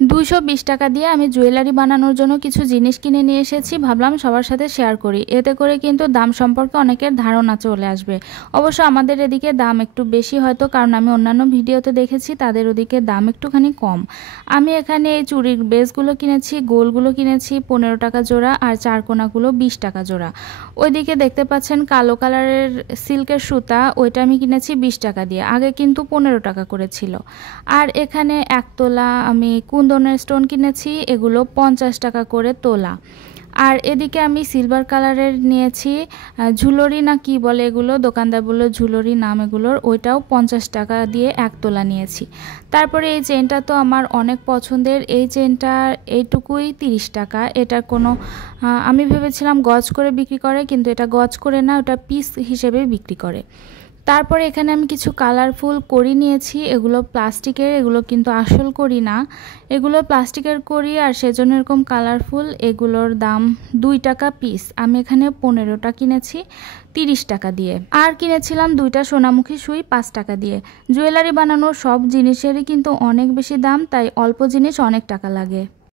220 টাকা দিয়ে আমি জুয়েলারি বানানোর জন্য কিছু জিনিস কিনে নিয়ে এসেছি, ভাবলাম সবার সাথে শেয়ার করি। এতে করে কিন্তু দাম সম্পর্কে অনেকের ধারণা চলে আসবে। অবশ্য আমাদের এদিকে দাম একটু বেশি হয়তো, কারণ আমি অন্যান্য ভিডিওতে দেখেছি তাদের ওদিকে দাম একটুখানি কম। আমি এখানে এই চুড়ির বেসগুলো কিনেছি, গোলগুলো কিনেছি 15 টাকা জোড়া, আর চারকোনাগুলো 20 টাকা জোড়া। ওইদিকে দেখতে পাচ্ছেন কালো কালারের সিল্কের সুতা, ওইটা আমি কিনেছি 20 টাকা দিয়ে, আগে কিন্তু 15 টাকা করে ছিল। আর এখানে এক তোলা আমি কুন্দনের স্টোন কিনেছি, এগুলো 50 টাকা করে তোলা। আর এদিকে আমি সিলভার কালারের নিয়েছি ঝুলরি না কি বলে এগুলো, দোকানদার বললো ঝুলরি নাম এগুলোর, ওইটাও 50 টাকা দিয়ে এক তোলা নিয়েছি। তারপরে এই চেনটা তো আমার অনেক পছন্দের, এই চেনটা এইটুকুই 30 টাকা। এটার কোনো আমি ভেবেছিলাম গজ করে বিক্রি করে, কিন্তু এটা গজ করে না, ওটা পিস হিসেবে বিক্রি করে। তারপরে এখানে আমি কিছু কালারফুল কড়ি নিয়েছি, এগুলো প্লাস্টিকের, এগুলো কিন্তু আসল কড়ি না, এগুলো প্লাস্টিকের কড়ি, আর সেজন্য এরকম কালারফুল। এগুলোর দাম 2 টাকা পিস। আমি এখানে 15টা কিনেছি 30 টাকা দিয়ে। আর কিনেছিলাম 2টা সোনামুখী সুই 5 টাকা দিয়ে। জুয়েলারি বানানোর সব জিনিসেরই কিন্তু অনেক বেশি দাম, তাই অল্প জিনিস অনেক টাকা লাগে।